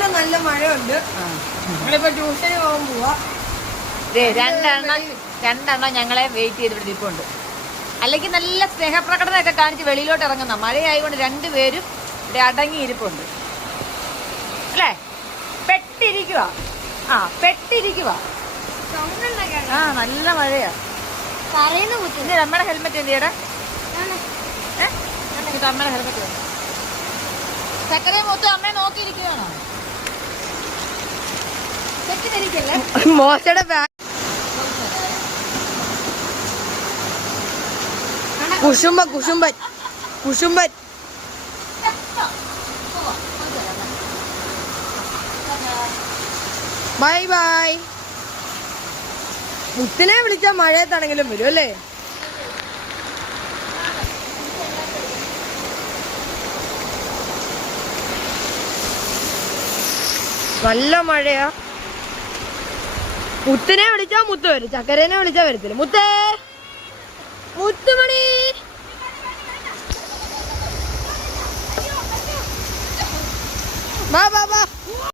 ഇതുവരെ നല്ല മഴയുണ്ട്. നമ്മളിപ്പോ ട്യൂഷന് പോകാൻ പോവാ. രണ്ടെണ്ണം ഞങ്ങളെ വെയിറ്റ് ചെയ്ത് ഇവിടെ ഇരിപ്പുണ്ട്. അല്ലെങ്കിൽ നല്ല സ്നേഹപ്രകടനമൊക്കെ കാണിച്ച് വെളിയിലോട്ട് ഇറങ്ങുന്ന മഴയായതുകൊണ്ട് രണ്ടുപേരും ഇവിടെ അടങ്ങിയിരിപ്പുണ്ട് അല്ലേ? പെട്ടിരിക്കുക. നല്ല മഴയാ. നമ്മുടെ ഹെൽമെറ്റ് എന്ത് ചെയ്യടാ? അമ്മയുടെ ഹെൽമെറ്റ് ചക്കരയെ മൊത്തം അമ്മയെ നോക്കിയിരിക്കുകയാണോ? മോശയുടെ കുശുംബൻ ബൈ ബൈ. മുത്തിനെ വിളിച്ചാൽ മഴയത്താണെങ്കിലും വരും അല്ലേ? നല്ല മഴയാ. മുത്തിനെ വിളിച്ചാ മുത്ത് വരും, ചക്കരേനെ വിളിച്ചാ വരത്തില്ല. മുത്തുമണി വാ വാ വാ.